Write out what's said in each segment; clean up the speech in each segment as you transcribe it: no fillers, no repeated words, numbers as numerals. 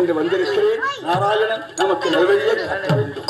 என்று வந்திருக்கிறேன். நாராயணன் நமக்கு நல்வழியை காட்ட வேண்டும்.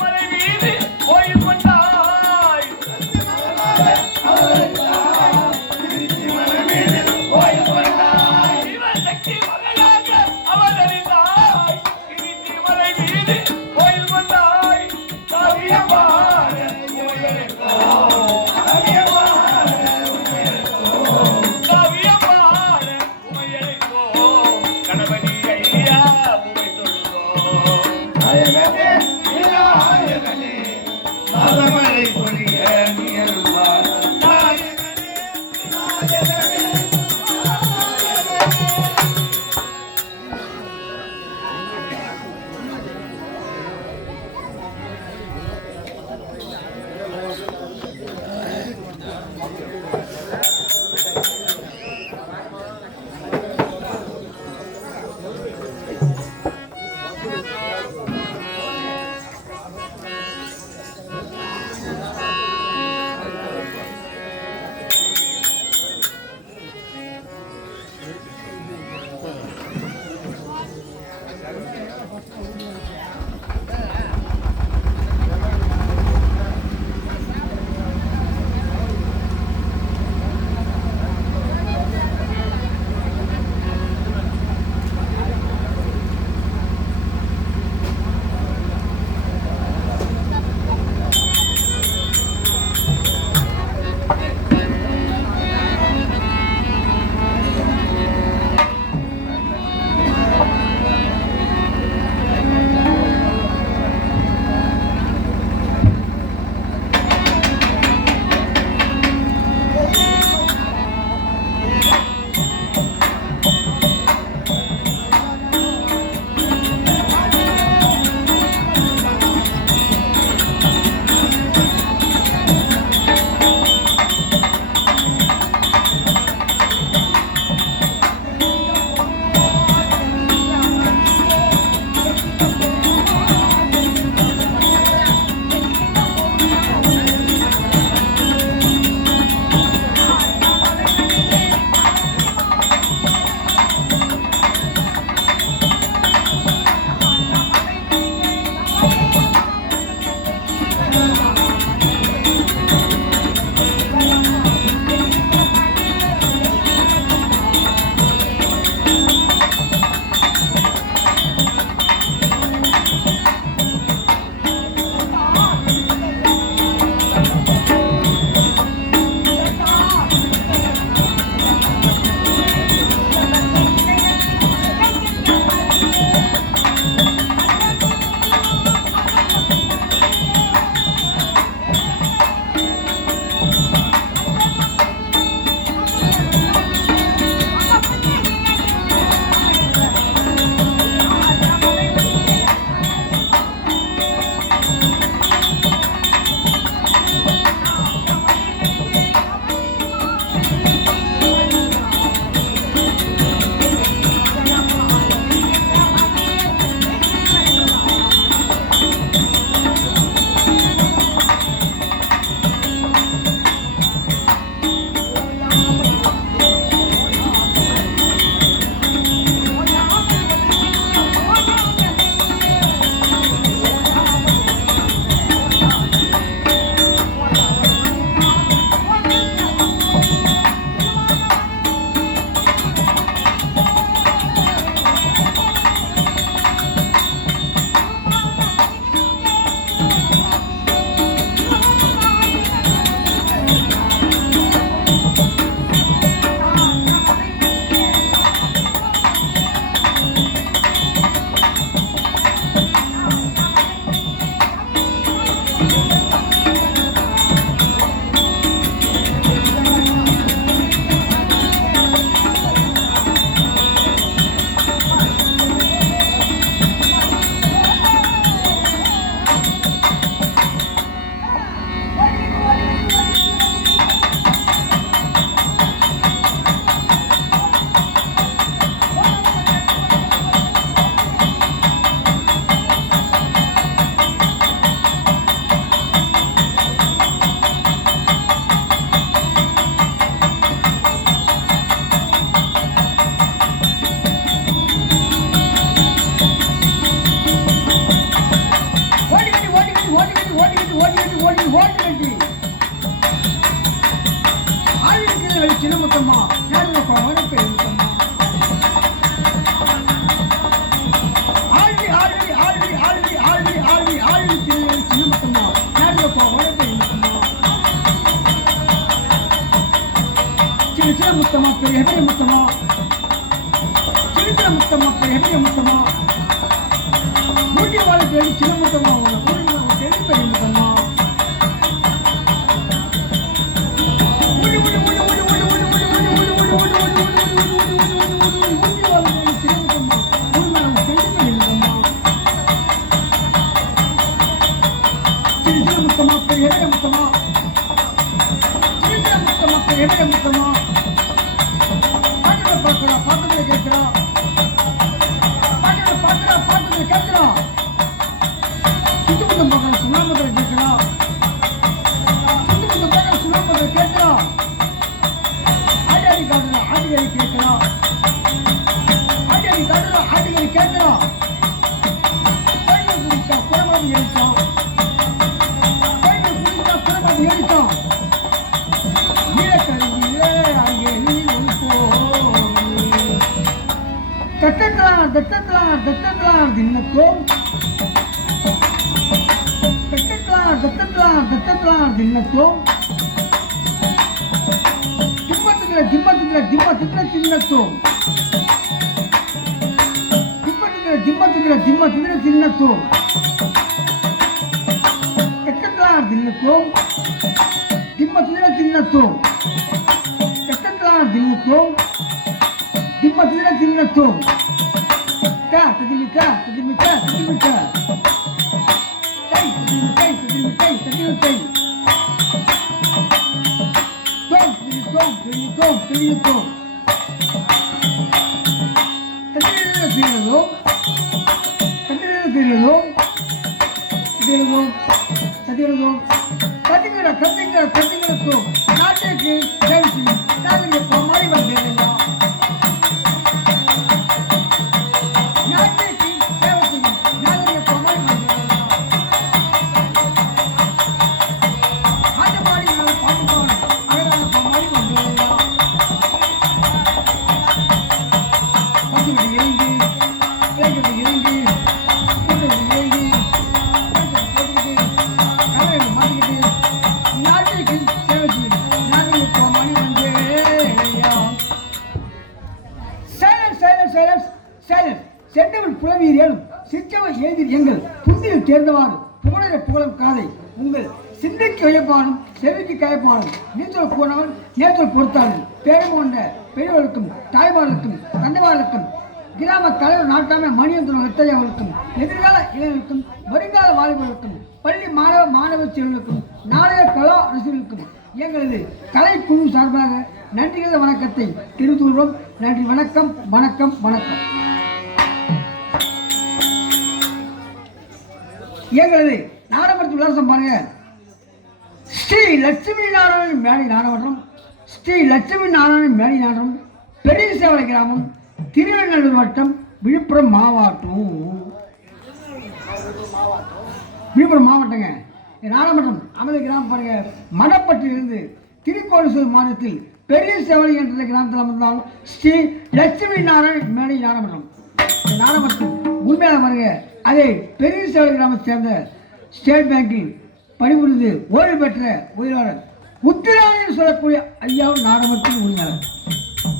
மனைவி முத்தமா பெரிய முத்தமா சின்ன முத்தமா பெரிய முத்தமா மூட்டி வாழை தேடி சின்ன முத்தமா தேடி பெரிய முத்தமா முத்தமா பெரிய முத்தமா சின்ன முத்தமா பெரிய முத்தமா பாட்டுல பார்க்கிறா பாட்டுல கேட்கிறா பாட்டுல பார்க்கிறா பாட்டுல கேட்கிறா சுத்தமுத்தம் பார்க்கிறா சுண்ணாம்பத்தில் கேட்கிறா சுத்தமுத்தம் பார்க்கிறா சுண்ணாம்பத்தில் கேட்கிறா ஆடியாடி காட்டுறா ஆடியாடி கேட்கிறா ஆடியாடி காட்டுறா ஆடியாடி கேட்கிறா கோயில் குடிச்சா குரமாதி எழுச்சான் கோயில் குடிச்சா குரமாதி எழுச்சான் தட்டத்தலாம் தின்னத்தோம் தட்டத்தலாம் தின்னத்தோம் திம்மத்துல தின்னத்தோம் திம்மத்துல தின்னத்தோம் தட்டத்தலாம் தின்னத்தோம் திம்மத்துல தின்னத்தோம் தட்டத்தலாம் தின்னத்தோம் திம்மத்துல தின்னத்தோம் Tadimika. Tay. Tom. சென்றவன் புலவீரியலும் சிற்றவன் எழுதி எங்கள் புந்தியில் தேர்ந்தவாறு புகழை புகழும் காதை உங்கள் சிந்தைக்கு வையப்பானும் செவிக்கு கயப்பானும் நீச்சல் போனவன் நேற்றல் பொறுத்தாளன் பேரம் கொண்ட பெரியவர்களுக்கும் தாய்மார்களுக்கும் தந்தைமார்களுக்கும் கிராம தலைவர் நாட்டாமை மணியந்திரம் வெத்தையவர்களுக்கும் எதிர்கால இளைஞர்களுக்கும் வருங்கால வாலிபர்களுக்கும் பள்ளி மாணவ செல்வர்களுக்கும் நாளைய கலா ரசிகர்களுக்கும் எங்களது கலைக்குழு சார்பாக நன்றிகள வணக்கத்தை தெரிவித்துள்ளோம். நன்றி. வணக்கம். எங்களது நாடகத்தின் விலாசம் பாருங்க. ஸ்ரீ லட்சுமி நாராயண மேடை நாடகம் பெரிய சேவலை கிராமம் திருநெல்வேலி வட்டம் விழுப்புரம் மாவட்டங்க. நாடகமன்றம் அமைதி கிராமம் பாருங்க. மணப்பட்டிலிருந்து திருக்கோளூர் மாநிலத்தில் பெரிய சேவலை என்ற கிராமத்தில் அமர்ந்தாலும் ஸ்ரீ லட்சுமி நாராயண மேடை நாடகமன்றம் நாடகமன்றம் உண்மையாக பாருங்க. அதே பெரிய சேவலை கிராமத்தை சேர்ந்த ஸ்டேட் பேங்கில் பணிபுரிந்து ஓய்வு பெற்ற உயிராளர் உத்திராயணன் சொல்லக்கூடிய ஐயாவும் நாடகத்தின் உரிமையாளர்.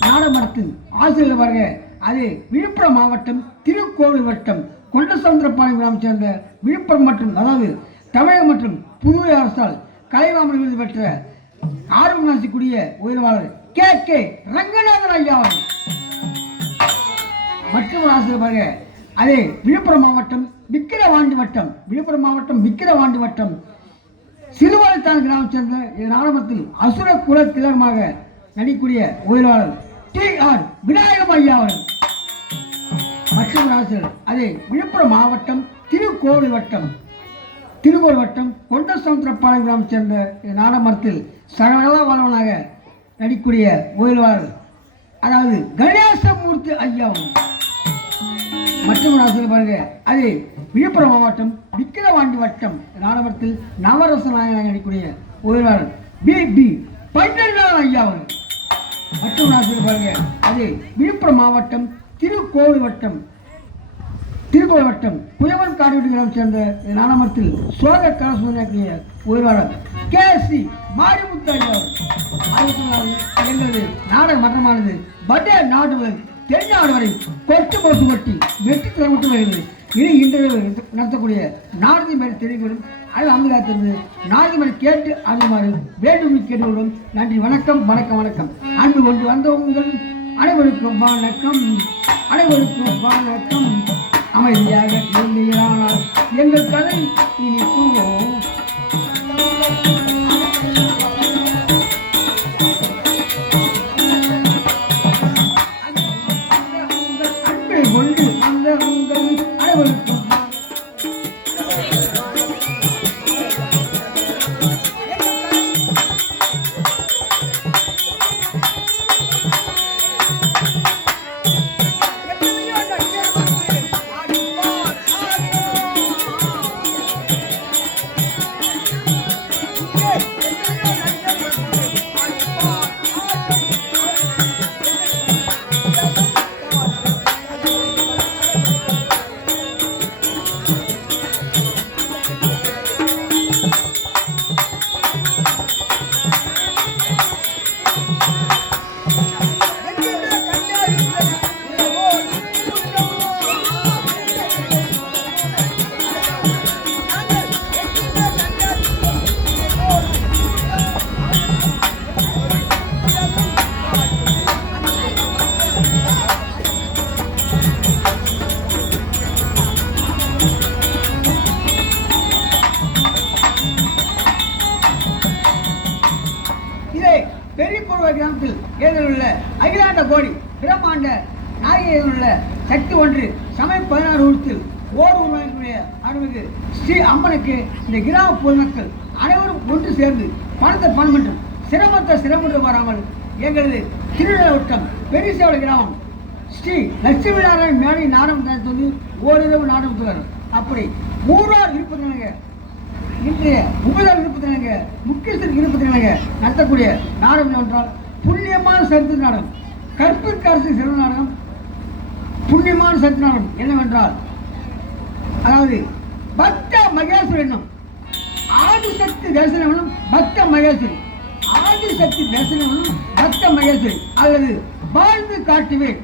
நாடகத்தின் ஆசிரியர் பாருங்க. அது விழுப்புரம் மாவட்டம் திருக்கோவில் வட்டம் கொண்டசமுத்திரப்பாளையம் கிராமம் சேர்ந்த விழுப்புரம் மற்றும் அதாவது தமிழகம் மற்றும் புதுவை அரசால் கலைவாமன் விருது பெற்ற ஆர்வம் நாசிக்கூடிய உயிர்வாளர் கே ரங்கநாதன் ஐயாவும் மற்றும் ஆசிரியர் பாருங்க. அதே விழுப்புரம் மாவட்டம் விக்கிரவாண்டி வட்டம் சிறுவாழைத்தான் கிராமம் சேர்ந்த நாடகத்தில் அசுர குல திலகமாக நடிக்கூடிய உயிராளர் TR விநாயகம் ஐயா அவர்கள் மற்றும் ஆசிரியர். அதே விழுப்புரம் மாவட்டம் திருக்கோவில் வட்டம் கொண்டசமுத்திரப்பாளையம் கிராமம் சேர்ந்த நாடகத்தில் சகல வளவனாக நடிக்கூடிய உயிராளர் அதாவது கணேசமூர்த்தி ஐயா மற்றும் ஆசிரியர் பாருங்க. அது விழுப்புரம் மாவட்டம் விக்கிரவாண்டி வட்டம் நாடகத்தில் நவரச நாயகனாக நடிக்கூடிய உயிராளர் BB பண்டரிநாதன் ஐயா அவர்கள் மற்றும் ஆசிரியர் பாருங்க. அது விழுப்புரம் மாவட்டம் திருக்கோவில் திருக்கோள் வட்டம் புயவன் காடுவெடிகளை சேர்ந்த இந்த நாடகத்தில் சோக கலாசுவதற்குரிய உயிர்வாளர் KSC மாரிமுத்து ஐயா எங்களது நாடக மன்றமானது வட நாடு முதல் தென்னாடு வரை கொட்டு போட்டு கொட்டி வெற்றி திறமட்டு வருகிறது. இனி இன்றைய நடத்தக்கூடிய நாடக மேல் தெரிவிக்கும் அது அமுதாத்திருந்து நாடக மேல் கேட்டு அனுமாறு வேண்டும் கேட்டுவிடும். நன்றி, வணக்கம் வணக்கம் வணக்கம். அன்பு கொண்டு வந்தவங்கள் அனைவருக்கும் வணக்கம், அனைவருக்கும் வணக்கம். அமைதியாக இருந்தீர்களானால் எங்கள் கதை இனிக்கும். அன்பை கொண்டு வந்த உங்கள் அனைவருக்கும் கிராமத்தில் ஏதலுள்ள அகிலாண்ட கோடி பிரம்மாண்ட நாயகியுள்ள சக்தி ஒன்று சமய 16 ஊரத்தில் ஓர் உருவாக்கக்கூடிய அருள்மிகு ஸ்ரீ அம்மனுக்கு இந்த கிராம பொதுமக்கள் அனைவரும் ஒன்று சேர்ந்து பணத்தை பணம் என்று சிரமத்தை சிரமன்று வராமல் எங்களது திருநெல்வேட்டம் பெரியசேவலை கிராமம் ஸ்ரீ லட்சுமி நாராயணன் மேடை நாடகம் வந்து ஓரிரவு நாடகம் வரும். அப்படி ஊரார் இருப்பதுங்க இன்றைய உபதார் இருப்பதுங்க முக்கியஸ்தர் இருப்பதுங்க நடத்தக்கூடிய நாடகம் என்றால் புண்ணியமான சரித்திர நாடகம், கற்பிற்கு அரசு சிறந்த நாடகம். புண்ணியமான சரித்திர நாடகம் என்னவென்றால், அதாவது பக்த மகேஸ்வரி என்னும் ஆதிசக்தி தரிசனம் பக்த மகேஸ்வரி, ஆதிசக்தி தரிசனம் பக்த மகேஸ்வரி அல்லது வாழ்ந்து காட்டுவேன்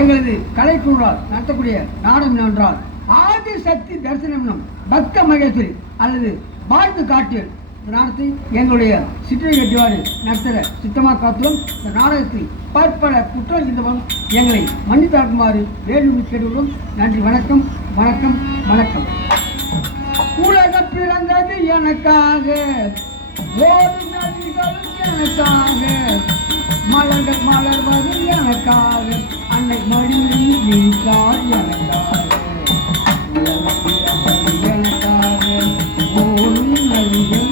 எங்களது கலைக்குழுவால் நடத்தக்கூடிய நாடகம் என்னவென்றால் ஆதிசக்தி தரிசனம் பக்த மகேஸ்வரி அல்லது வாழ்ந்து காட்டுவேன். இந்த நாடகத்தை எங்களுடைய சிற்றை கட்டிவாறு நடத்துகிற சித்தமாக காத்தும் இந்த நாடகத்தில் பற்பல குற்றம் இருந்தவன் எங்களை மன்னித்தாக்குமாறு வேண்டுகோள் கேட்டுவிடும். நன்றி, வணக்கம் வணக்கம் வணக்கம். உலக பிறந்தது எனக்காக, ஓடும் நதிகளுக்கு எனக்காக, மலர்கள் மலர்வது எனக்காக, அன்னை மடியில் நீக்கார் எனக்காக, உலக பிறந்தது எனக்காக, ஓடும் நதிகள்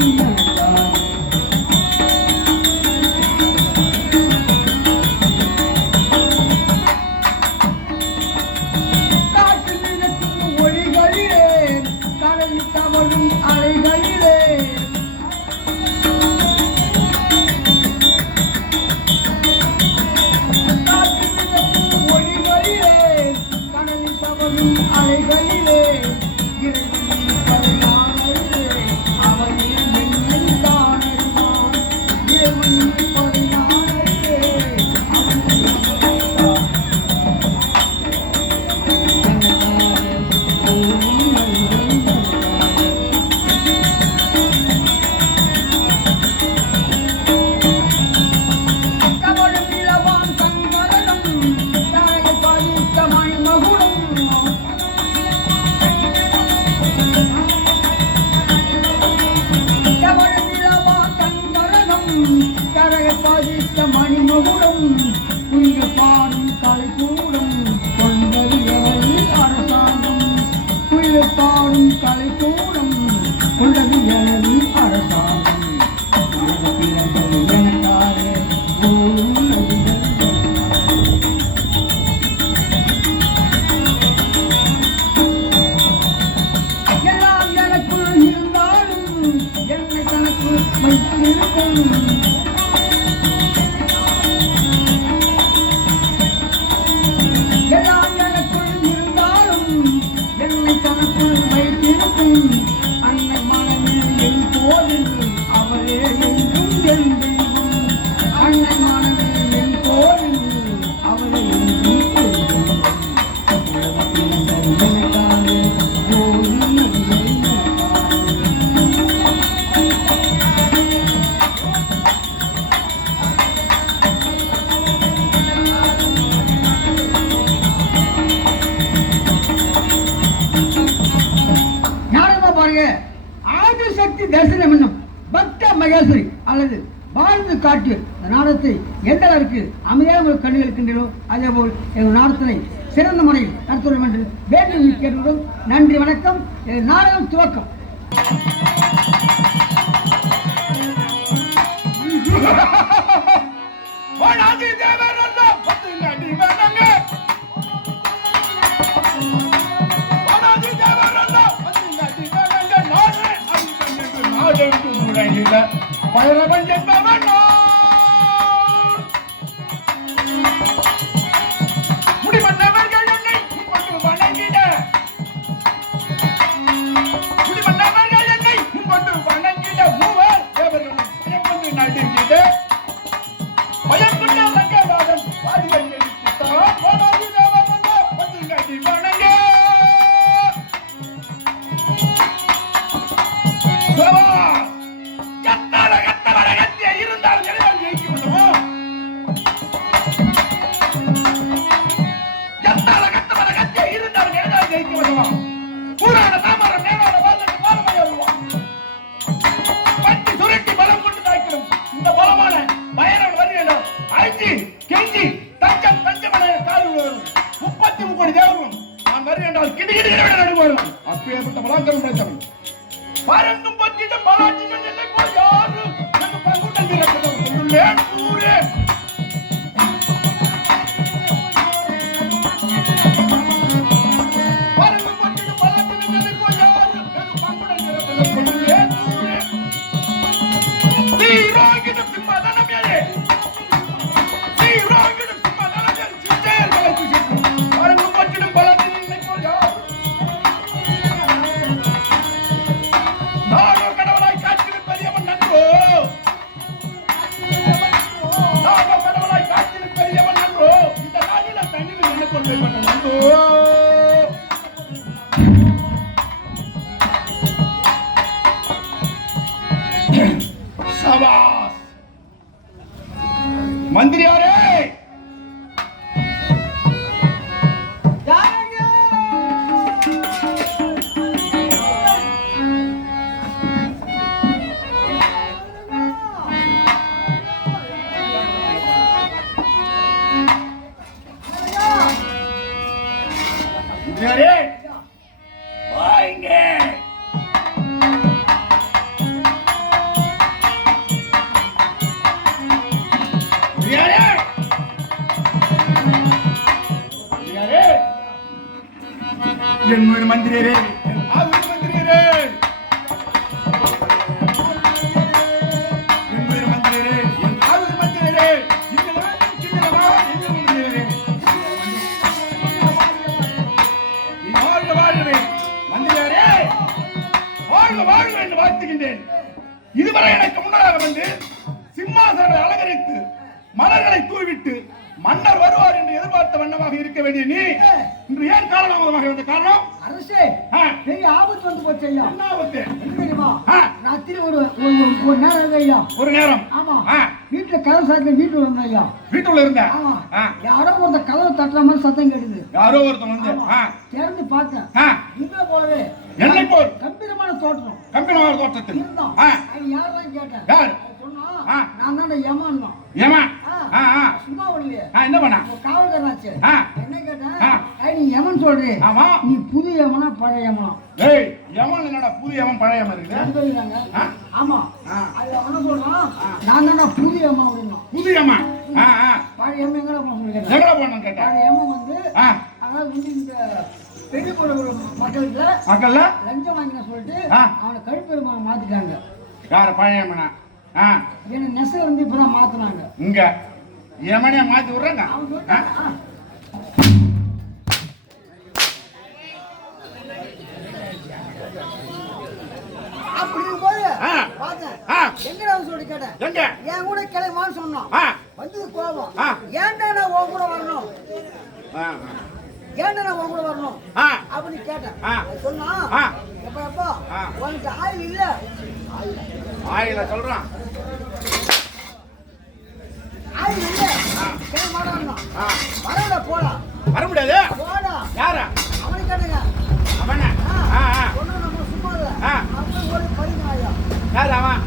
மணிமகுடம் இங்கு பாடும் கலைக்கூடம் கொண்டது அரசாங்கம், குயில் பாடும் கலைக்கூடம் கொண்டது எனது அரசாங்கம், எனக்காக எல்லாம் எனக்குள் இருந்தாலும் என்னை தனக்கு வைத்திருக்கும். எல்லாம் எனக்குள் இருந்தாலும் மனக்குள் வைத்திருக்கும் அன்னை மனதில் என் கோவில் அவரே என்றும் என் தெய்வம். அன்னை மனதில் என் கோவில் அவரே என்றும் என் தெய்வம். எனக்காக கோவில் ஆதிசக்தி தரிசனம் என்னும் பக்த மகேஸ்வரி அல்லது வாழ்ந்து காட்டு இந்த நாடகத்தை எந்த அளவுக்கு அமைதியான ஒரு கண்ணில் இருக்கின்றனோ அதே போல் எங்கள் நாடகத்தினை சிறந்த முறையில் நடத்துவோம் என்று வேண்டி கேட்டுள்ளோம். நன்றி, வணக்கம். நாடகம் துவக்கம். பைரவன் என்பவன் முடிமன்னவர்கள் என்னை கொண்டு வணங்கிட, முடிமன்னவர்கள் என்னை கொண்டு வணங்கிட, மூவர் தேவர்களும் பயம் கொண்டு நடுங்கிட, பயம் கொண்ட சங்கராஜன் வாடிகள் எழுப்பித்தான் போனாதி தேவர்கள் வந்து நடி வணங்க. அப்பேற்பட்ட பலாங்கரம் படைத்தவன் பரங்கும் பற்றிடம் பலாட்டினம் இல்லை போல் யாரு எனக்கு பங்குடன் இருக்கிறவன் சொல்லுள்ளேன் ஊரே. பரங்கும் பற்றிடம் பலாட்டினம் இல்லை போல் யாரு எனக்கு பங்குடன் இருக்கிறவன் சொல்லுள்ளேன் ஊரே. சீராகிடும் சிம்மதனம் ஏழே, சீராகிடும் சிம்மதனம் ஏழே, சிச்சேர்களை குசிக்கும் பரங்கும் பற்றிடம் பலாட்டினம் இல்லை போல் யாரு கடவுளாய் காட்சியில் பெரியவன் நன்றோ, கடவுளாய் காட்சியில் பெரியவன் நன்றோ, இந்த நாளில தண்ணில் என்ன கொண்டு நன்றோ. சபாஸ் மந்திரியாரே, என் மந்திரியரே, மந்திரியரே, என் மந்திரியரே, என் மந்திரியரே, வாழ்க வாழ்கவே மந்திரியாரே, வாழ்க வாழ்க என்று வாழ்த்துகின்றேன். இதுவரை எனக்கு முன்னதாக வந்து சிம்மாசனத்தை அலங்கரித்து மலர்களை தூவிட்டு மன்னர் வருவார் என்று எதிர்பார்த்த வண்ணமாக இருக்க வேண்டிய நீ இன்று ஏன் காலதாமதமாக வந்த காரணம்? அரசே, பெரிய ஆபத்து வந்து போச்சு ஐயா. என்ன ஆபத்து தெரியுமா? ராத்திரி ஒரு நேரம் ஐயா. ஒரு நேரம்? ஆமா. வீட்டுல கதவு சாத்தின வீட்டுல இருந்த ஐயா. வீட்டுல இருந்த? ஆமா. யாரோ ஒருத்த கதவு தட்டுற மாதிரி சத்தம் கேட்டுது. யாரோ ஒருத்தன் வந்து திறந்து பார்த்தேன். இங்க போலவே என்னை போல் கம்பீரமான தோற்றம். கம்பீரமான தோற்றத்தில் யாரெல்லாம் கேட்டேன். யார் சொன்னா? நான் தான் யமன். யமன்? சும்மா இல்லையே. என்ன பண்ண? காவல்காரனாச்சு. என்ன கேட்டேன்? நீ யமன் சொல்றே. ஆமா. நீ புது யமனா பழைய யமனா? ஏய், யமன் என்னடா புது யமன் பழைய யமன் இருக்குது? ஆமா. அது என்ன சொல்றான்? நான் தான் புது யமன் அப்படின்னா. புது யமன்? பழைய யமன் எங்கடா போன கேட்டேன். எங்கடா போனன்னு கேட்டேன். பழைய யமன் வந்து அதாவது வந்து இந்த பெரிய மக்கள்ல லஞ்சம் வாங்கின சொல்லிட்டு அவனை கழுப்பெருமான மாத்திட்டாங்க. யார பழைய யமனா? என்ன நெச இருந்து இப்பதான் மாத்தினாங்க. இங்க யமனே மாத்தி விடுறாங்க. எங்க என் கூட கிளம்பான்னு சொன்னான். ஆ வந்து கோபம். ஆ. ஏன்டா நான் உன் கூட வரணும்? ஆ ஏன்டா நான் உன் கூட வரணும் ஆ அப்படின்னு கேட்டேன். ஆ. சொன்னா ஆ. எப்ப ஆ. உனக்கு ஆயில் இல்ல. ஆயில சொல்றான். ஆயில் இல்ல. ஆ. கிளம்பானா ஆ வரல போலாம். வர முடியாது. போடா யாரா அவனை கேட்டுங்க. அவன? ஆ ஆ ஒண்ணு நம்ம சும்மா இல்ல. ஆ. அப்ப ஒரு படிக்கிறாயா. யார் அவன்?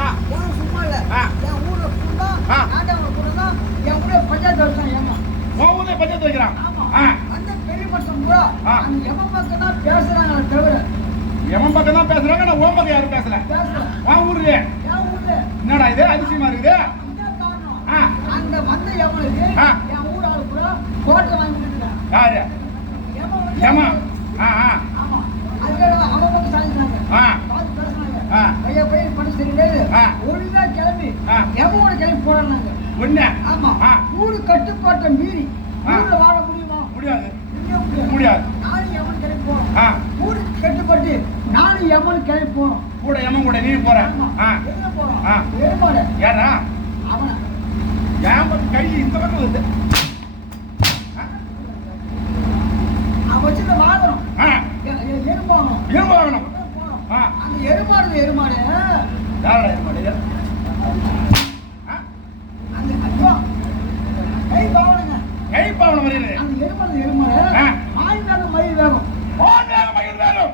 ஆ ஒன்றும் சும்மா இல்ல. ஆ. என் ஊர்ல புண்டா ஆ. நாட்டவங்க புண்டா என் ஊர்ல பஞ்சாயத்து வச்சான். ஏமா உன் ஊர்ல பஞ்சத்து வைக்கிறான். ஆமா. ஆ அந்த பெரிய மனுஷன் பூரா ஆ. அந்த எம பக்கம் தான் பேசுறாங்க தவிர எவன் பக்கம் தான் பேசுறாங்க. நான் உன் பக்கம் யாரும் பேசல. பேசல. உன் ஊர்லயே என் ஊர்ல என்னடா இது அதிசயமா இருக்குது. இதான் காரணம். ஆ அந்த வந்த எவனுக்கு ஆ. என் ஊர் ஆளு பூரா கோட்டை வாங்கி கொடுத்துட்டான். யாரு? எம வந்து ஏமா? ஆ ஆ ஆமா. அதுக்காக அவன் பக்கம் சாதிக்கிறாங்க. ஆ பார்த்து பேசுனாங்க. ஆ. பையன் பண்ண சரியில்லை. ஆ. ஒழுங்கா கிளம்பி ஆ. எவனோட கிளம்பி போறாங்க. ஒண்ணு. ஆமா. ஆ. ஊரு கட்டுப்பாட்டை மீறி ஆ. ஊர்ல வாழ முடியுமா? முடியாது. முடியாது. முடியாது. நானும் எவன் கிளம்பி போறோம். ஆ ஊருக்கு கட்டுப்பட்டு நானும் எவன் கிளம்பி போறோம். கூட எமன் கூட நீ போற. ஆமா. ஆ எங்க போறோம்? ஆ. எருமாடு. யாரா? அவன. என் பக்கம் கை இந்த பக்கம் வருது. அவன் வச்சுட்டு வாங்கணும். ஆ எருமாணும். இரும்பு வாங்கணும். போறோம். ஆ அந்த எருமாடு யாரா இருமாடு? ஆ அந்த ஐயோ கை பாவனுங்க. கை பாவனம் வருது. அந்த எருமாடு ஆ. ஆய் வேகம் மயில் வேகம். ஓன் வேகம் மயில் வேகம்.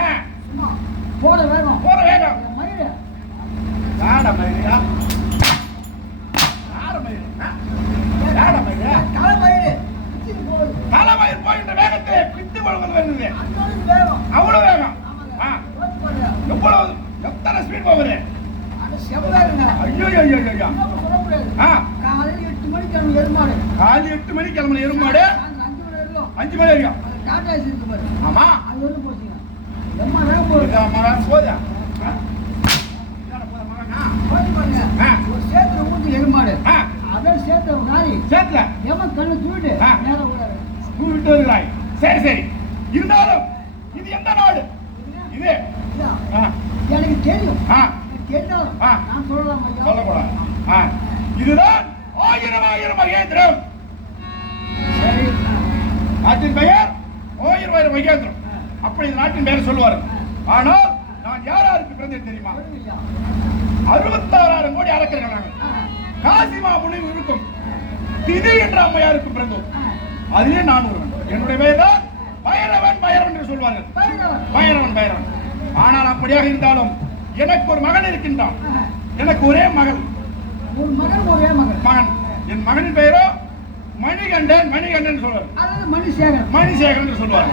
ஆ சும்மா போற வேகம். போற வேகம். மயில் யாரா மயிலா? யார மயில்? யாரா மயிலா? தலை மயில் போகுது. தலைமயில் போகின்ற வேகத்தை பித்து கொள்வது வருது. அந்த அளவுக்கு வேகம். அவ்வளவு வேகம். ஆ ஓட்டு போடுங்க. எவ்வளவு எத்தனை ஸ்பீட் போகுது? அது செவ்வாய்ங்க. ஐயோ ஐயோ ஐயோ ஐயோ. இன்னும் சொல்ல முடியாது. ஆ காலையில 8 மணிக்கு அந்த எருமாடு. காலை 8 மணிக்கு கிளம்புன எருமாடு அந்த 5 மணி வரைக்கும் 5 மணி வரைக்கும். அது டாடா ஏசி இருக்கு பாரு. ஆமா அது வந்து போச்சுங்க. எம்மா வேகம் போகுது. இது மகன் போதா? இதான போதா மகனா? போய் பாருங்க. ஆ. ஒரு சேத்துல ஊத்தி எருமாடு. ஆ அதான் சேத்துல ஒரு நாய். சேத்துல எவன் கண்ணு தூக்கிட்டு ஆ. நேரா விடாது. ஸ்கூல் விட்டு வருகிறாய். சரி சரி. இருந்தாலும் இது எந்த நாடு? இது இதான். ஆ எனக்கு தெரியும். ஆ எனக்கு தெரிந்தாலும் ஆ. நான் சொல்லலாம் ஐயா. சொல்லக்கூடாது. ஆ இதுதான் ஆயிரம் மகேந்திரம். சரி. நாட்டின் பெயர் ஆயிரம் மகேந்திரம். அப்படி இந்த நாட்டின் பெயர் சொல்லுவார்கள். ஆனால் நான் யாருக்கு பிறந்தேன் தெரியுமா? சொல்லுங்க ஐயா. 66,000 கோடி அரக்கர்கள் நாங்கள். ஆ. காசிமா முனிவு இருக்கும் திதி என்ற அம்மையாருக்கு பிறந்தோம். ஆ. அதிலே நான் ஒருவன். என்னுடைய பெயர் தான் பைரவன் என்று சொல்வார்கள். பைரவன். பைரவன். ஆனால் அப்படியாக இருந்தாலும் எனக்கு ஒரு மகன் இருக்கின்றான். ஆ. எனக்கு ஒரே மகள். ஒரு மகன் ஒரே மகன். மகன். என் மகனின் பெயரோ மணிகண்டன் சொல்வார். அதாவது மணிசேகரன். மணிசேகரன் என்று சொல்வார்.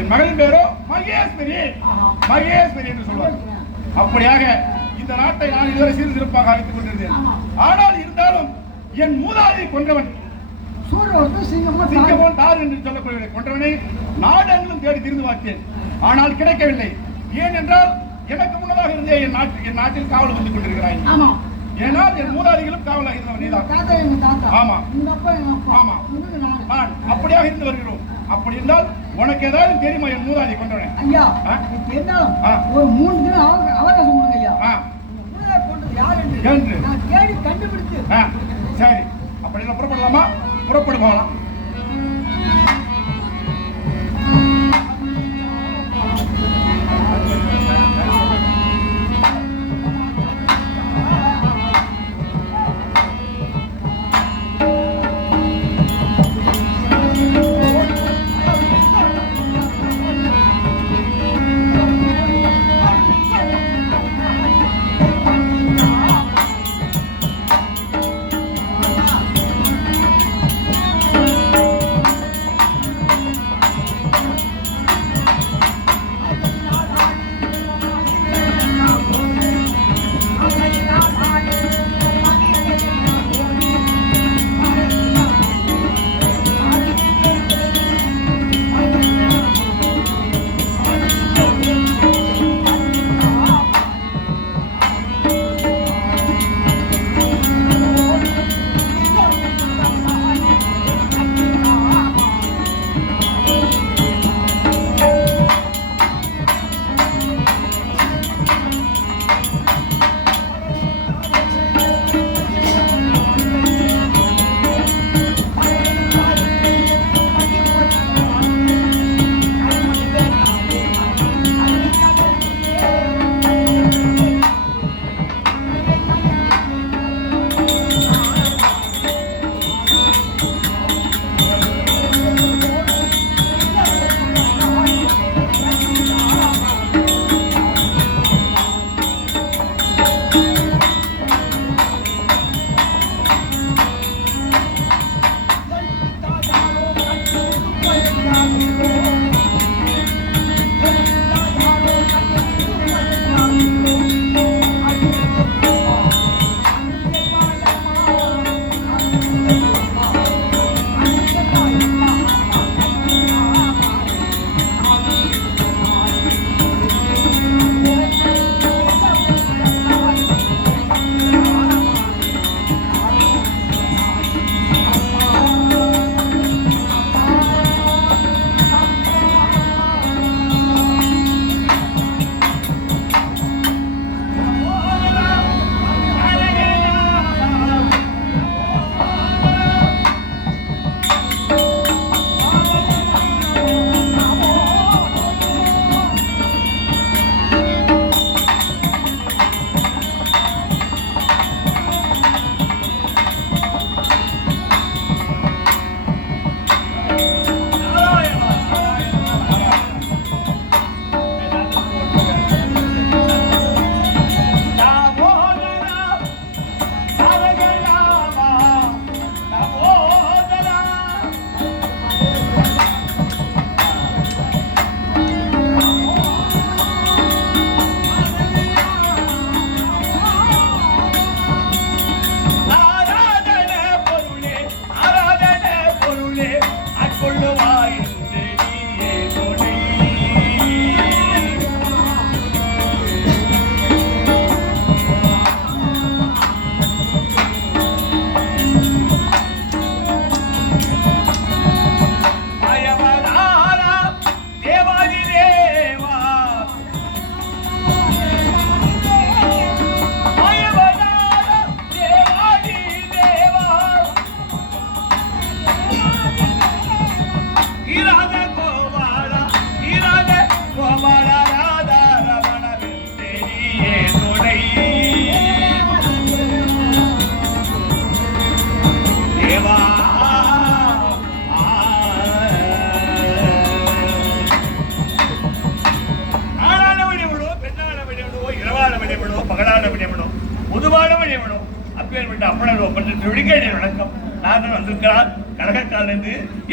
என் மகனின் பெயரோ மகேஸ்வரி. ஆஹா. மகேஸ்வரி என்று சொல்வார். அப்படியாக இந்த நாட்டை நான் இதுவரை சீர் சிறப்பாக அழைத்துக் கொண்டிருந்தேன். ஆமா. ஆனால் இருந்தாலும் என் மூதாதையை கொன்றவன் சூரியன் சிங்கமா சிங்கமோன் தார் என்று சொல்லக்கூடிய கொன்றவனை நாடெங்கிலும் தேடி திரிந்து பார்த்தேன். ஆனால் கிடைக்கவில்லை. ஏனென்றால் எனக்கு முன்னதாக இருந்தே என் நாட்டில் காவல் வந்து கொண்டிருக்கிறாய். ஆமா. ஏனால் என் மூதாதிகளும் காவலாக இருந்தவன் நீதான். தாத்தா எங்க தாத்தா. ஆமா. இந்த அப்பா எங்க அப்பா. ஆமா. உங்களுக்கு நானு. நான் அப்படியாக இருந்து வருகிறோம். அப்படி இருந்தால் உனக்கு ஏதாவது தெரியுமா என் மூதாதி கொன்றவனை? ஐயா ஆ? இது இருந்தாலும் ஆ. ஒரு 3 தினம் அவகாசம் கொடுங்க ஐயா. ஆ, இந்த மூதாதை கொண்டது யார் என்று என்று. நான் தேடி கண்டுபிடித்து ஆ, சரி. அப்படி எல்லாம் புறப்படலாமா? புறப்படு போகலாம்.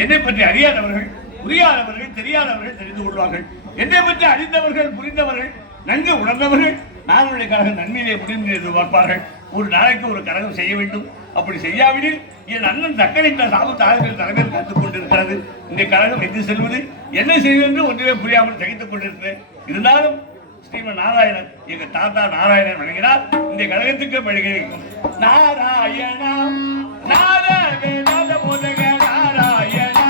என்னை பற்றி அறியாதவர்கள் புரியாதவர்கள் தெரியாதவர்கள் தெரிந்து கொள்வார்கள். என்னை பற்றி அறிந்தவர்கள் புரிந்தவர்கள் நன்கு உணர்ந்தவர்கள் நானுடைய கழகம் நன்மையிலே முடிந்து எதிர்பார்ப்பார்கள். ஒரு நாளைக்கு ஒரு கழகம் செய்ய வேண்டும். அப்படி செய்யாவிடில் என் அண்ணன் தக்கனை சாபு தலைமையில் கற்றுக் கொண்டிருக்கிறது. இந்த கழகம் எங்கு செல்வது என்ன செய்வது என்று ஒன்றுமே புரியாமல் தகித்துக் கொண்டிருக்கிறேன். இருந்தாலும் ஸ்ரீமன் நாராயணன் எங்க தாத்தா நாராயணன் வழங்கினார். இந்த கழகத்துக்கு பழகிக்கும் நாராயணா நாராயண போதக நாராயணா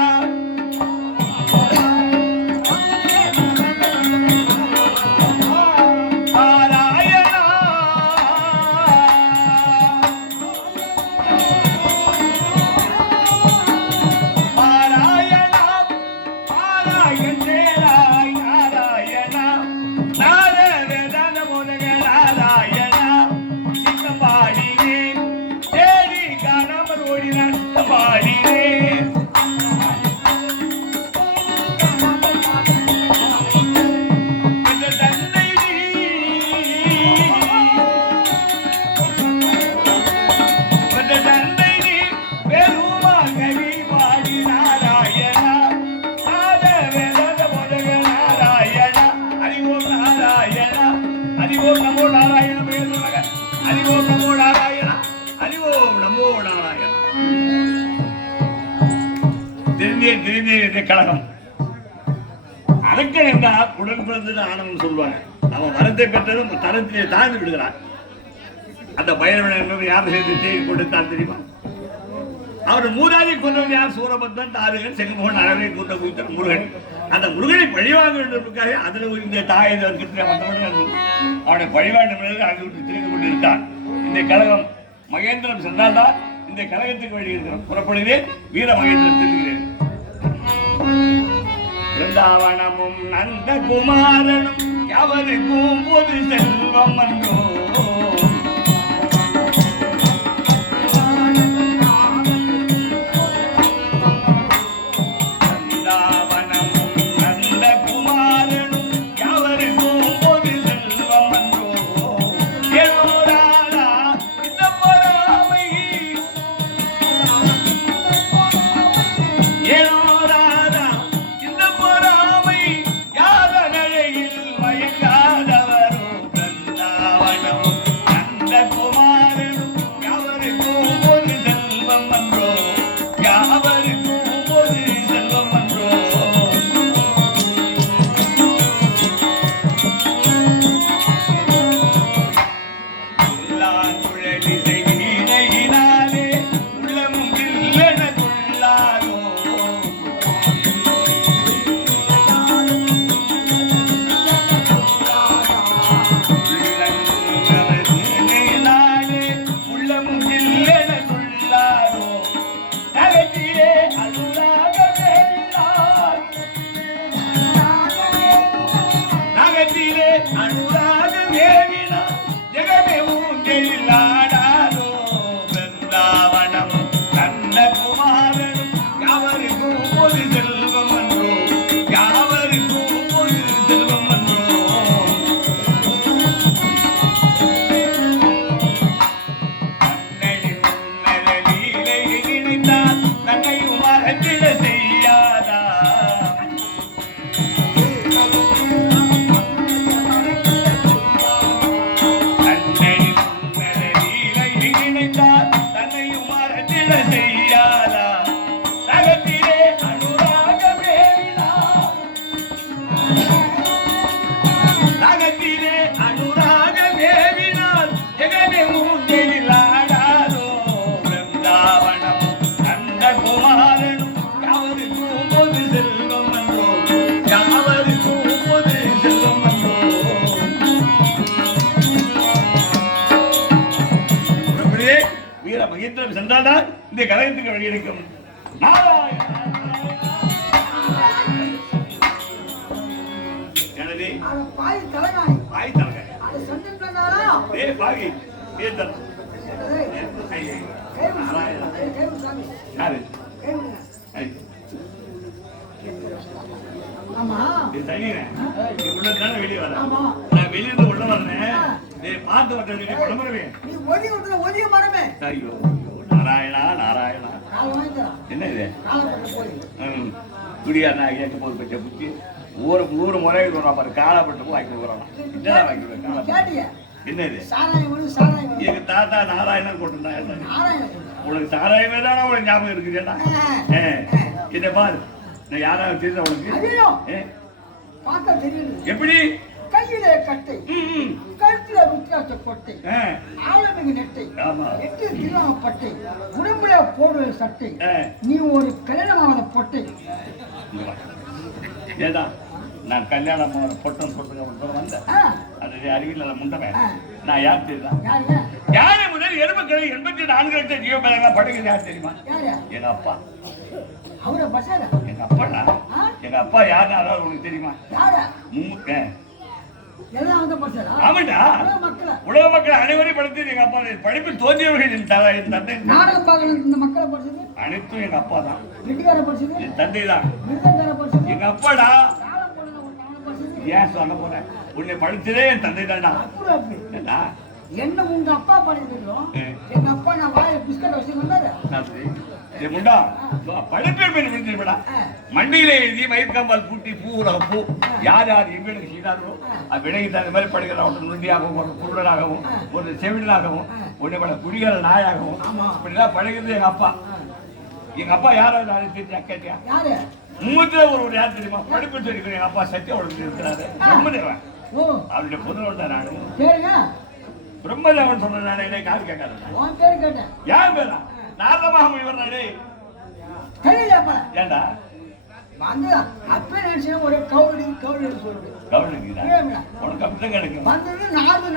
நாராயணா நாராயணா நாராயண தேராய் நாராயணா நாராயண போதக நாராயணா சித்தப்பாடியே தேடி காணாமல் ஓடினான் பாடியே கழகம் அரக்கன் என்றால் உடன் பிறந்தது ஆனவன் சொல்லுவாங்க. அவன் வரத்தை பெற்றதும் தரத்திலே தாழ்ந்து விடுகிறான். அந்த பைரவன் யார் சேர்ந்து தேடி கொடுத்தான் தெரியுமா? அவர் மூதாதி கொண்டவன் யார்? சூரபத்மன், தாரகன், செங்கமோகன், அழகை கொண்ட கூத்தன் முருகன். அந்த முருகனை பழிவாங்க வேண்டியிருக்காரு. அதில் இந்த தாயை அவனை பழிவாண்ட அங்கு விட்டு தெரிந்து கொண்டிருக்கான். இந்த கழகம் மகேந்திரம் சென்றால்தான் இந்த கழகத்துக்கு வழி இருக்கிறோம். புறப்படுகிறேன், வீர மகேந்திரம் செல்கிறேன். பிருந்தாவனமும் நந்தகுமாரனும் எவருக்கும் பொது செல்வம் அன்றோ இந்த கழகத்துக்கு வெளியெடுக்கும் நாராயண எனவே பாய் தலைகாணி பாய் தரங்க அது சண்டன் பண்ணாரா பாவி ஏதர் யாரு ஆமா வெளியே வர நான் வெளியிருந்து உள்ள வரேன் பார்த்து வட்டே குழம்புறவேன் நீ ஒதுங்கி விட்டுற ஒதுங்க மரமே ஐயோ நாராயணா நாராயணா என்ன இது குடியா நான் கேட்க போது பச்சை புத்தி ஊரு முறையில் பாரு காலப்பட்டு வாங்கி போறோம் என்னடா வாங்கி என்ன இது எங்க தாத்தா நாராயணன் போட்டுருந்தாங்க உனக்கு சாராயமே தானே உனக்கு ஞாபகம் இருக்குதுடா இதை பாரு நான் யாராவது தெரிஞ்ச உனக்கு எப்படி கையிலே கட்டை கழுத்துல ருத்ராட்ச கொட்டை ஆலமிகு நெட்டை எட்டு திராம பட்டை உடம்புல போடுற சட்டை நீ ஒரு கல்யாணமாவத பொட்டை ஏதா நான் கல்யாணம் பொட்டம் சொல்றேன் வந்தேன் அது அறிவியல் முண்டமே நான் யார் தெரியுதா யாரை முதல் எருமக்களை 84 ஜீவபேதங்களா படுகிறது யார் தெரியுமா எங்க அப்பா அவரை பசாரா எங்க அப்பாடா எங்க அப்பா யாருன்னு அதாவது உனக்கு தெரியுமா எல்லாம் வந்து பசாரா ஆமாடா உலக மக்கள் அனைவரையும் படுத்து எங்க அப்பா படிப்பில் தோன்றியவர்கள் என் தந்தை நாடகம் பார்க்கறது இந்த மக்களை படிச்சது அனைத்தும் எங்க அப்பா தான் வீட்டுக்கார படிச்சது என் தந்தை தான் வீட்டுக்கார படிச்சது எங்க அப்பாடா ஏன் சொல்ல போறேன் உன்னை படிச்சதே என் தந்தை தான்டா ஏண்டா என்ன உங்க அப்பா படிச்சிருக்கோம் எங்க அப்பா நான் வாயில பிஸ்கட் வச்சு வந்தாரு முண்டா படிப்பேன் படிச்சிருப்படா மண்டியில எழுதி மயிர்காம்பால் பூட்டி பூ உலக பூ யார் யார் எங்களுக்கு செய்தார்களோ அது விலைக்கு தகுந்த மாதிரி படிக்கிறவங்க நுண்டியாகவும் ஒரு குருடனாகவும் ஒரு செவிடனாகவும் ஒன்றை பல குடிகார நாயாகவும் இப்படிலாம் பழகிறது எங்க அப்பா யாராவது நாளை தெரிஞ்சா கேட்டியா மூத்துல ஒரு யார் தெரியுமா படிப்பு தெரியும் எங்க அப்பா சத்தியம் உடம்பு இருக்கிறாரு பிரம்மதேவன் அவருடைய புதனோட நாடு பிரம்மதேவன் சொன்ன நாடே காது கேட்காது யார் பேரா நாரதமாக முனிவர் நாடே ஏண்டா வந்து அப்பே நினைச்சா ஒரு கவுளி சொல்லுது உனக்கு அப்படிதான் கிடைக்கும் வந்தது நாடு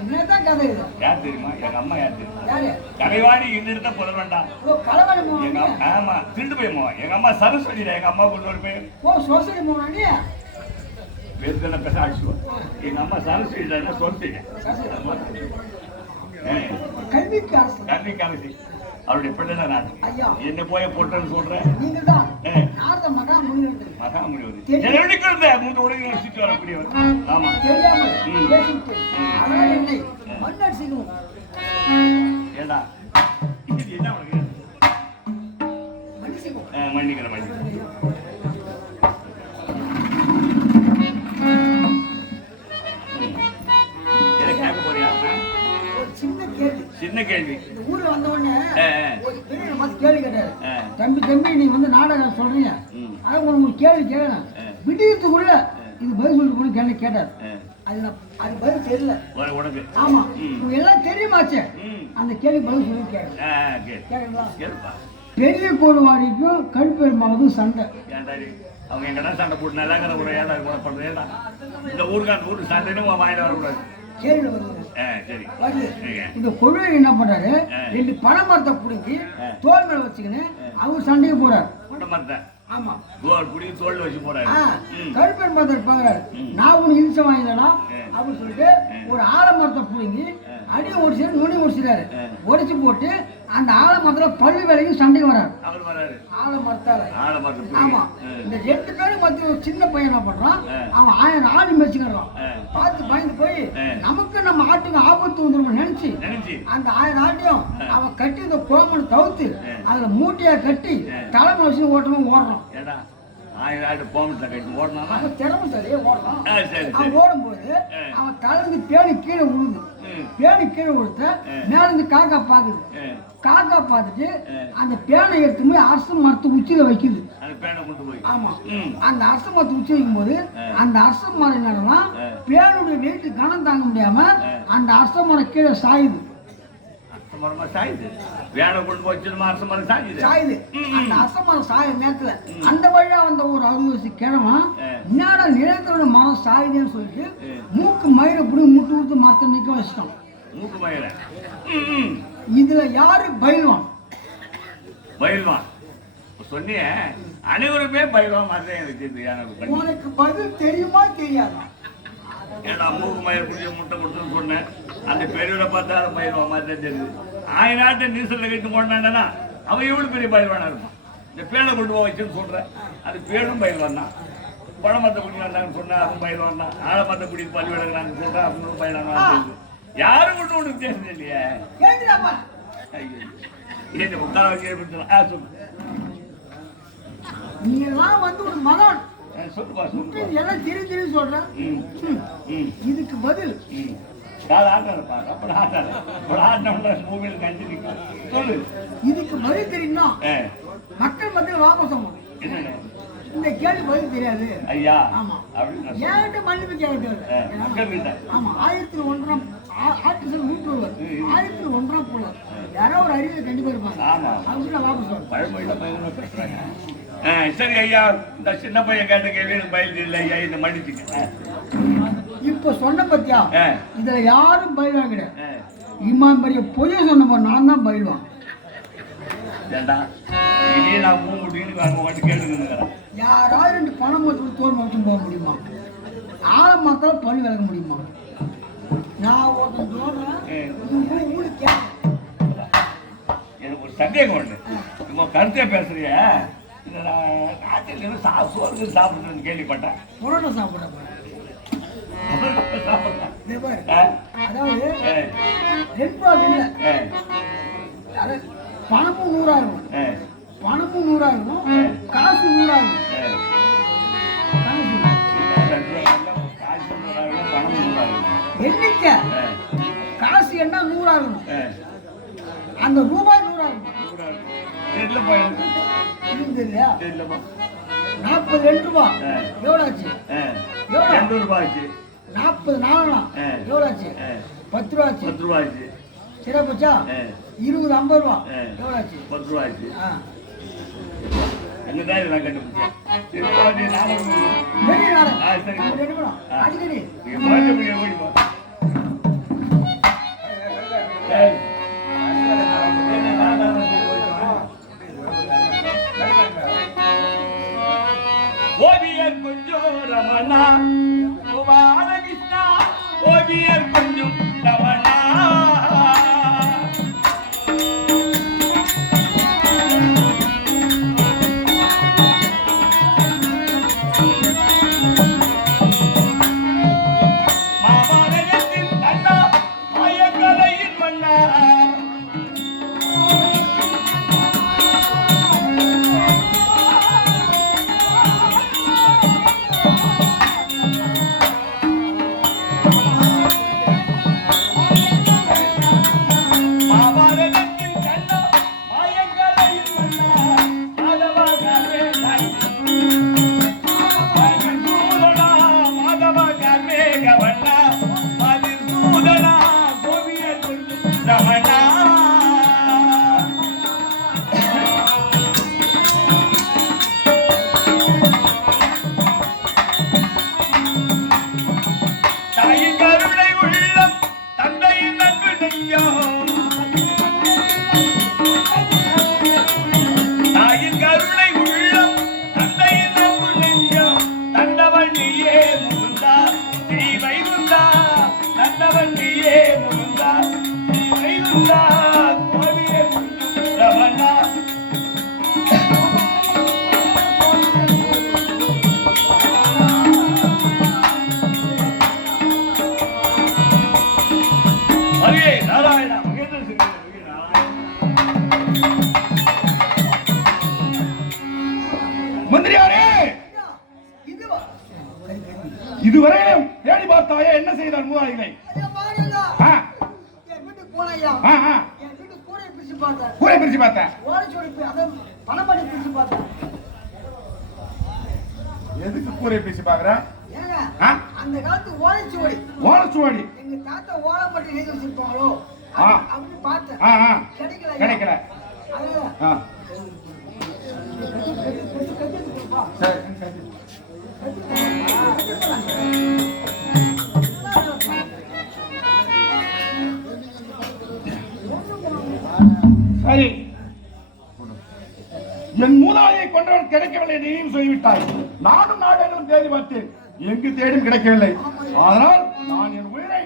என்னதான் கதை இது யார் தெரியுமா எங்க அம்மா யார் தெரியுமா கலைவாணி இன்னும் புதல் வேண்டாம் கலைவாணி ஆமா திருட்டு போயுமோ எங்க அம்மா சரஸ்வதி எங்க அம்மா கொண்டு ஒரு பேர் சரஸ்வதி மோனி பேசுல பேச ஆச்சுவோம் எங்க அம்மா சரஸ்வதி சொல்லிட்டேன் கல்விக்கு அரசு அவருடைய பிள்ளை நான் என்ன போய் போட்டேன்னு சொல்றேன் மகாமுனிவர் மூன்று உலகில் வசித்து வரக்கூடியவர் ஆமா ஏடா இது என்ன மன்னிக்கிற சின்ன கேள்வி ஊர்ல வந்த உடனே ஒரு பெரிய பார்த்து கேள்வி கேட்டாரு தம்பி நீ வந்து நாடகம் சொல்றீங்க ஆனா உங்களுக்கு கேள்வி கேட்கணும் விடியத்துக்குள்ள இது பதில் சொல்லிட்டு போன கேள்வி கேட்டாரு அது பதில் தெரியல ஆமா எல்லாம் தெரியுமாச்சே அந்த கேள்வி பதில் சொல்லி கேட்கலாம் பெரிய கோடுவாரிக்கும் கழுப்பெருமாவதும் சண்டை அவங்க எங்கடா சண்டை போட்டு நல்லா கூட ஏடா பண்றேன் இந்த ஊருக்கு சண்டைன்னு வாங்கிட்டு வரக்கூடாது இந்த கொழுவை என்ன பண்றாரு 2 பனை மரத்தை பிடிச்சி தோல் மேல வச்சுக்கின்னு அவர் சண்டைக்கு போறாரு ஆமா தோல் வச்சு போறாரு கருப்பன் மரத்தை பாக்குறாரு நான் உனக்கு இன்சம் வாங்கினா அப்படின்னு சொல்லிட்டு ஒரு ஆலமரத்தை பிடிங்கி அடி ஒடிச்சு நுனி ஒடிச்சிடாரு ஒடிச்சு போட்டு அந்த ஆலமரத்துல பள்ளி வேலையும் சண்டைக்கு வராரு ஆலமரத்தால ஆமா இந்த 2 பேரும் மத்திய ஒரு சின்ன பையன் என்ன பண்றான் அவன் ஆடு மேய்ச்சிக்கிறான் பார்த்து பயந்து போய் நமக்கு நம்ம ஆட்டுக்கு ஆபத்து வந்துடும் நினைச்சு அந்த 1000 ஆட்டையும் அவன் கட்டி இந்த கோமனை தவிர்த்து அதுல மூட்டையா கட்டி தலைமை வச்சு ஓட்டமும் ஓடுறான் ஓடும்போது அவன் தலைந்து பேணி கீழே விழுது பேணி கீழே விழுத்த மேல இருந்து காக்கா பாக்குது காக்கா பார்த்துட்டு அந்த பேனை எடுத்து போய் அரச மரத்து உச்சியில வைக்குது ஆமா அந்த அரச மரத்து உச்சி வைக்கும் போது அந்த அரச மரம் என்னன்னா பேனுடைய வெயிட்டு கனம் தாங்க முடியாம அந்த அரச மரம் கீழே சாயுது நேரத்துல அந்த வழியா வந்த ஒரு 60 வயசு கிழமை என்னடா நிலத்தோட மரம் சாயுதுன்னு சொல்லிட்டு மூக்கு மயிரை புடி முட்டு ஊத்து மரத்தை நிக்க வச்சிட்டோம். இதுல யாரு பயில்வான் பயில்வான் சொன்னிய அனைவருமே பயில்வான் மாதிரி எனக்கு தெரியுது. உனக்கு பதில் தெரியுமா தெரியாதா? ஏன்னா மூக்கு மயிர் குடிய முட்டை கொடுத்துன்னு சொன்னேன். அந்த பெரியவரை பார்த்தா அதை பயில்வான் மாதிரி தான் தெரியுது. ஆயினாட்ட நீசல்ல கட்டு போனான்னா அவன் எவ்வளவு பெரிய பயில்வானா இருப்பான். இந்த பேனை கொண்டு போக வச்சுன்னு சொல்றேன், அது பேரும் பயில்வான் தான். பழமத்த குடி வந்தாங்கன்னு சொன்னா அதுவும் பயில்வான் தான். ஆழமத்த குடி பள்ளி விளக்குறாங்க சொல்றேன், அப்படின்னு பயிலானா யாரும் கொண்டு ஒன்று வித்தியாசம் இல்லையே. ஐயோ உட்கார வச்சு சொல்லு. நீங்க எல்லாம் வந்து ஒரு மகன் சொல்லுப்பா சொல்லு. எல்லாம் திரு சொல்றேன். இதுக்கு பதில் சொல்லு. இதுக்கு பதில் தெரியும்னா மக்கள் மத்தியில் வாபசம் இந்த கேள்வி பதில் தெரியாது ஐயா. ஆமா ஏன்ட்டு மன்னிப்பு கேட்க. ஆமா 1001ஆம் ஆர்டிசல் 1001ஆம் புலர் யாரோ ஒரு அறிவு கண்டிப்பா இருப்பாங்க. அவங்க வாபஸ் பழமொழியில சரி ஐயா. இந்த சின்ன பையன் கேட்ட கேள்வி பயில் இல்லை ஐயா, இந்த மன்னிச்சுக்க. இப்ப சொன்ன பத்தியா இதுல யாரும் பயில்வான் கிடையாது. இம்மான் பெரிய பொய்ய சொன்ன நான் தான் பயில்வான். யாராவது 2 பணம் மட்டும் தோல் மட்டும் போக முடியுமா? ஆழ மக்கள் பணி விளக்க முடியுமா? நான் ஒருத்தன் சொல்றேன், உங்களுக்கு எனக்கு ஒரு சந்தேகம் உண்டு. சும்மா கருத்தே பேசுறிய சோறு சாப்பிடுறேன்னு கேள்விப்பட்டேன். புரோட்டா சாப்பிட அதாவது 2 ரூபா இல்லை, பணமும் 100 ஆகும், பணமும் 100 ஆகும், காசு 100 ஆகும். எண்ணிக்கை காசு என்ன 100 ஆகணும், அந்த ரூபாய் 100 ஆகணும். இல்லையா 42 ரூபா எவ்வளோ ஆச்சு? 2 ரூபாய் ஆச்சு. 40 நாளா எவ்வளோ ஆச்சு? 10 ரூபா ஆச்சு. 10 ரூபா ஆச்சு. சிறப்புச்சா 20 50 ரூபா எவ்வளோ ஆச்சு? 10 ரூபா ஆச்சு. என்னதான் இதெல்லாம் கண்டுபிடிச்சேன். அடிக்கடி ஓவியர் கொஞ்சம் ரமணா கிருஷ்ணா, ஓவியர் கொஞ்சம் ரமணா. மாமரகத்தின் கண்ணா மாயக்கலையின் மன்னா, மந்திரியாரே, இதுவரையிலும் தேடி பார்த்தாயா என்ன செய்தார் மூதாதிகளை? கூரை பிரிச்சு பார்த்தேன். எதுக்கு கூரை பிரிச்சு பாக்குற? அந்த காலத்து ஓலைச்சுவடி ஓலைச்சுவடி எங்க தாத்தா ஓலை மட்டும் எழுதி வச்சிருப்பாங்களோ அப்படி பார்த்தேன். கிடைக்கல. சரி என் மூதாதையை கொண்டவன் கிடைக்கவில்லை, நீயும் சொல்லிவிட்டாய். நானும் நாடெங்கும் தேடி பார்த்தேன், எங்கு தேடும் கிடைக்கவில்லை. அதனால் நான் என் உயிரை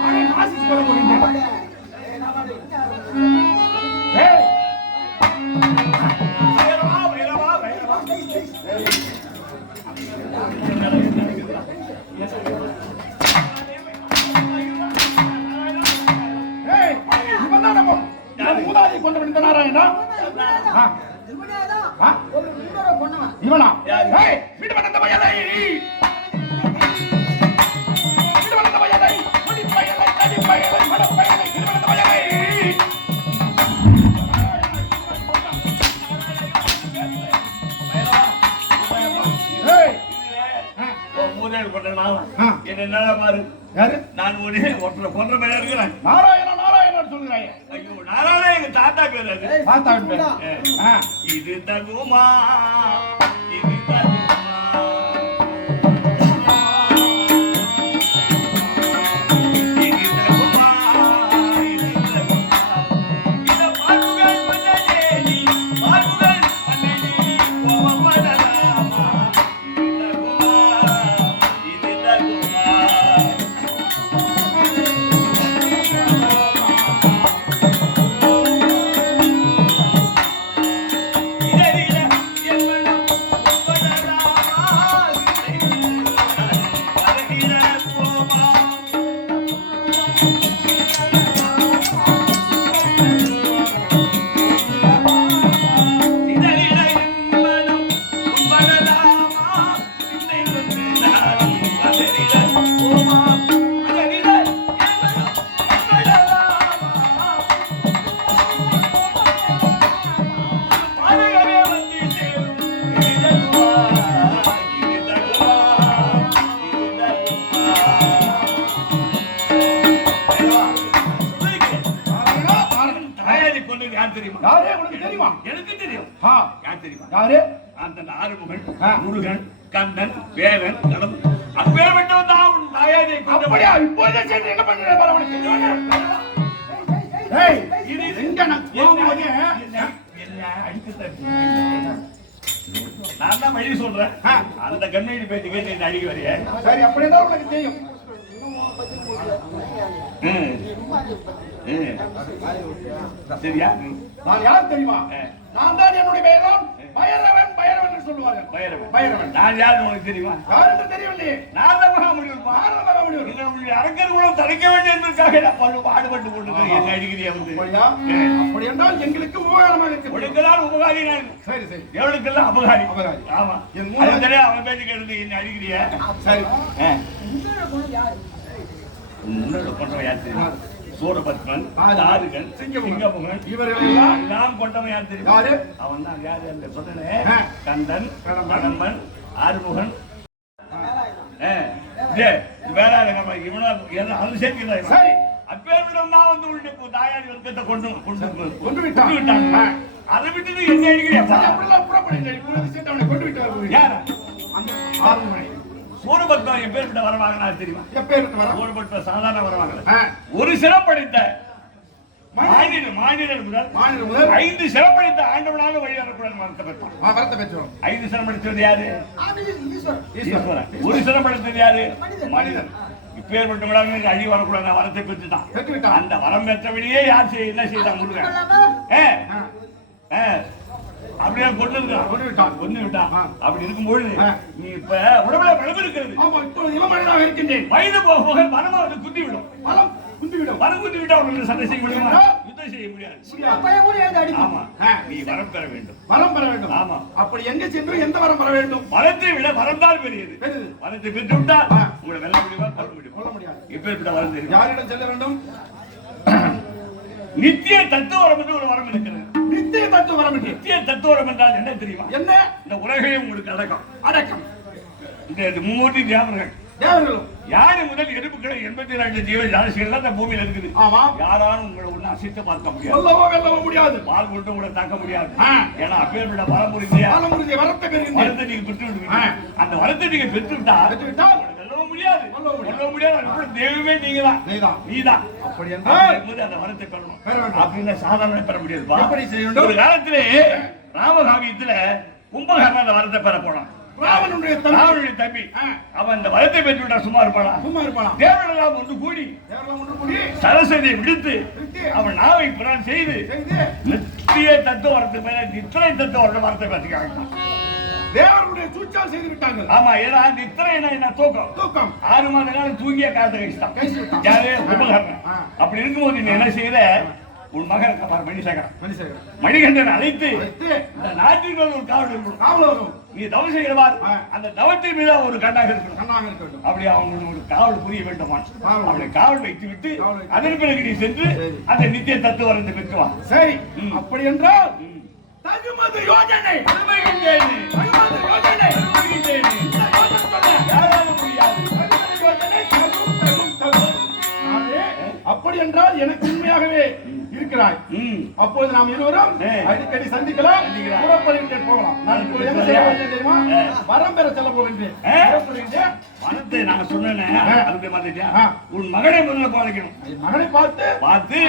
நானே நாசிக் கொள்ள முடிந்தேன். மூதாதையை கொண்டவன் இந்த நாராயணா? இவனா? விடுவந்த வயதை விடுவந்த வயதை மணிப்பயலை தடிப்பயலை மடப்பயலை விடுவந்த வயதை என்ன பாரு, நான் ஒருத்தர் கொன்ற மேல இருக்கிறேன். நாராயண நாராயணன் சொல்கிறாய். ஐயோ, நாராயண எங்க தாத்தா பேர் அது. தாத்தா பேர். இது தகுமா, இது தகுமா, இது தகுமா, இது தகுமா. இத பாட்டுகள் பண்ணேனி, பாட்டுகள் பண்ணேனி, கோவப்படலாமா? இது தகுமா, இது தகுமா. முருகன், கண்ணன், வேலன், கடம்பு அப்பேற்பட்டவன் தான் உன் தாயாரை கொண்டபடியா. இப்போதே சென்று என்ன பண்ற பரவனுக்கு? ஏய், இது எங்க நான் போகும்போது என்ன அடிக்கத்த நான் தான் வழி சொல்றேன். அந்த கண்ணீர் பேச்சு கேட்டு என்ன அடிக்க வரைய? சரி, அப்படிதான் உனக்கு தெரியும். சரியா? நான் யார் தெரியுமா? நான் தான் என்னுடைய பெயரும் பைரவன். பைரவன் என்று சொல்லுவார்கள். பைரவன். பைரவன். நான் யாரு உனக்கு தெரியுமா? யார் என்று தெரியவில்லையே. நான் தான் மகாமுனிவர். மகாமுனிவர். என்னுடைய அரக்கர் குலம் தடுக்க வேண்டும் என்பதற்காக நான் பாடுபட்டு கொண்டிருக்கிறேன். என்ன அடிக்கிறியா வந்து? அப்படி என்றால் எங்களுக்கு உபகாரமாக இருக்கு. உனக்கெல்லாம் உபகாரி நான். சரி சரி. எவனுக்கெல்லாம் அபகாரி. அபகாரி. ஆமா. என் மூணு தெரியா அவன் பேச்சு கேட்டு என்ன அடிக்கிறியா? சரி. முன்னோட கொண்டவன் யார் தெரியுமா? சூரபத்மன், தாருகன், சிங்கமுகன், இவர்கள் எல்லாம் கொண்டவன் யார் தெரியுமா? அவன் தான் யாரு அந்த சொன்னேன். கந்தன், கடம்பன், ஆறுமுகன். வேற இவனா அது சேர்க்கிறான். சரி. அப்பேரிடம் தான் வந்து உன்னுடைய தாயாரி வர்க்கத்தை கொண்டு விட்டான். அதை விட்டு என்ன அடிக்கிறியா? கொண்டு விட்டார். யாரா? அந்த ஆறுமுகனை. சூரபத்மன் எப்பேற்பட்ட வரவாங்க தெரியுமா? சூரபத்ம சாதாரண வரவாங்க. ஒரு சிறப்படைத்த மாநில முதல் 5 சிறப்படைத்த ஆண்டவனாக வழி வரக்கூடாது வரத்தை பெற்றோம். 5 சிறப்படைத்தது யாரு? ஈஸ்வரன். ஒரு சிறப்படைத்தது யாரு? மனிதன். இப்பேற்பட்ட அழி வரக்கூடாது வரத்தை பெற்றுட்டான். அந்த வரம் பெற்றபடியே யார் என்ன செய்தான்? முருகன். அப்படியே கொண்டு விட்டான். அப்படி இருக்கும்பொழுது நீ இப்ப உடம்புல பலம் இருக்கிறது. இருக்கின்றேன். வயது போக மனமா வந்து குத்திவிடும். வரம் குத்திவிட்டா உனக்கு சண்டை செய்ய முடியுமா? யுத்தம் செய்ய முடியாது. ஆமா, நீ வரம் பெற வேண்டும். வரம் பெற வேண்டும். ஆமா. அப்படி எங்க சென்று எந்த வரம் பெற வேண்டும்? வரத்தை விட வரம் தான் பெரியது. வரத்தை பெற்று விட்டால் உங்களை வெல்ல முடியுமா? கொல்ல முடியாது. இப்ப வரம் தெரியும். யாரிடம் செல்ல வேண்டும்? நித்திய தத்துவரம் என்று ஒரு வரம் இருக்கிறது. நித்திய தத்துவரம். நித்திய தத்துவரம் என்றால் என்ன தெரியுமா? என்ன? இந்த உலகையும் உங்களுக்கு அடக்கம். இந்த மும்மூர்த்தி தேவர்கள் யாரு முதல் எறும்புகளை 82 ஜீவ ராசிகள் அந்த பூமியில இருக்குது. யாராலும் உங்களை ஒண்ணு அசைத்து பார்க்க முடியாது. பால் கொண்டு உங்களை தாக்க முடியாது. ஏன்னா அப்பேற்பட்ட வரத்தை நீங்க பெற்று விடுவீங்க. அந்த வரத்தை நீங்க பெற்று விட்டா முடியாது. தெய்வமே நீதான். அப்படி அந்த வரத்தை பெறணும். அப்படின்னு சாதாரண பெற முடியாது. ஒரு காலத்திலே ராமகாவியத்துல கும்பகர்ணன் அந்த வரத்தை பெற போனான். ராவனுடைய தம்பி அவன் இந்த வரத்தை பெற்றுவிட்டா சும்மா இருப்பானா? தேவரெல்லாம் ஒன்று கூடி சரஸ்வதியை விடுத்து அவன் நாவை புறான் செய்து நித்திய தத்துவ வரத்து மேல நித்திரை தத்துவ வரத்தை பெற்றுக்காங்க. தேவனுடைய சூழ்ச்சால் செய்து விட்டாங்க. ஆமா, ஏன்னா நித்திரை என்ன தூக்கம் 6 மாத காலம் தூங்கிய காலத்தை கழிச்சுட்டான். யாரு? கும்பகர்ணன். அப்படி இருக்கும்போது நீ என்ன செய்யற? உன் மகன் மணிகண்டன் அழைத்து இந்த நாட்டிற்கு ஒரு காவல் இருக்கணும். நீ தவம் செய்கிறவார் அந்த தவத்தின் மீது ஒரு கண்ணாக இருக்கணும். அப்படி அவங்க ஒரு காவல் புரிய வேண்டுமா? அவனை காவல் வைத்து விட்டு அதன் பிறகு நீ சென்று அந்த நித்திய தத்துவ வரத்தை பெற்றுவான். சரி, அப்படி என்றால் தகுமது யோஜனை யாராலும் முடியாது. அப்படி என்றால் எனக்கு உண்மையாகவே இருக்கிறாய். அப்போது நாம் இருவரும் அடிக்கடி சந்திக்கலாம், போகலாம். நான் இப்போது என்ன செய்ய வேண்டும் தெரியுமா? வரம் பெற செல்ல போகின்றேன். வரத்தை நான் சொன்னேன், அதுக்கு மாத்திட்டியா? உன் மகனை முதல்ல பாதிக்கணும். மகனை பார்த்து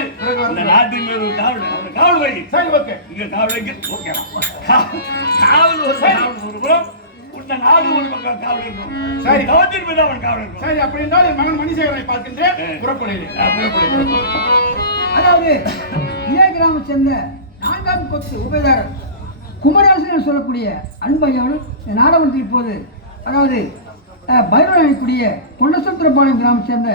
இந்த நாட்டின் மீது காவல் வை. சரி, ஓகே. இங்க காவல் வைக்க ஓகே. காவல் ஒரு புறம், இந்த நாடு ஒரு பக்கம் காவல் இருக்கும். சரி, தவத்தின் மீது அவன் காவல் இருக்கும். சரி, அப்படி என்றால் என் மகன் மணிசேகரனை பார்க்கின்றேன். புறப்படுகிறேன். அதாவது இதே கிராமத்தை சேர்ந்த 4ஆம் கொத்து உபயதாரர் குமராசன் சொல்லக்கூடிய அன்பையானவர் நாடகத்தில் இப்போது அதாவது பைரவன் அழைக்கூடிய கொண்டசத்திரப்பாளையம் கிராமத்தை சேர்ந்த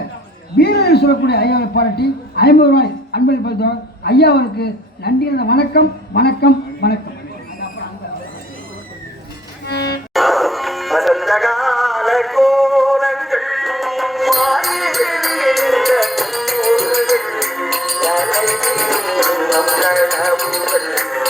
வீரர்கள் சொல்லக்கூடிய ஐயாவை பாராட்டி 50 ரூபாய் அன்பளிப்பதோடு ஐயா அவருக்கு நன்றி. வணக்கம் வணக்கம் வணக்கம். Thank you.